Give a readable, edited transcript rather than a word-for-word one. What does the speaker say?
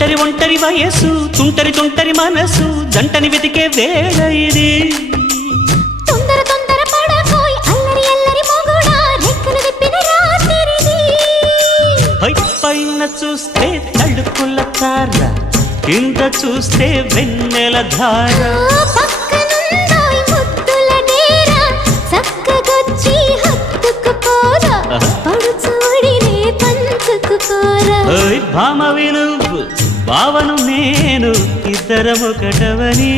ఒంటరి ఒంటరి వయస్సు తుంటరి తుంటరి మనసు జంటని వెతికే వేళ ఇది తొందర తొందర పడకోయ్ అల్లరి అల్లరి మొగుడా రెక్కలు విప్పిన రాత్రిది పైన చూస్తే తడుకుల తార కింద చూస్తే వెన్నెల ధార పక్కనుందోయ్ ముద్దుల డేరా చక్కగొచ్చి హత్తుకుపోరా పడుచోడినే పంచుకుపోరా భామ విలువు భావను నేను ఇద్దరమొకటవని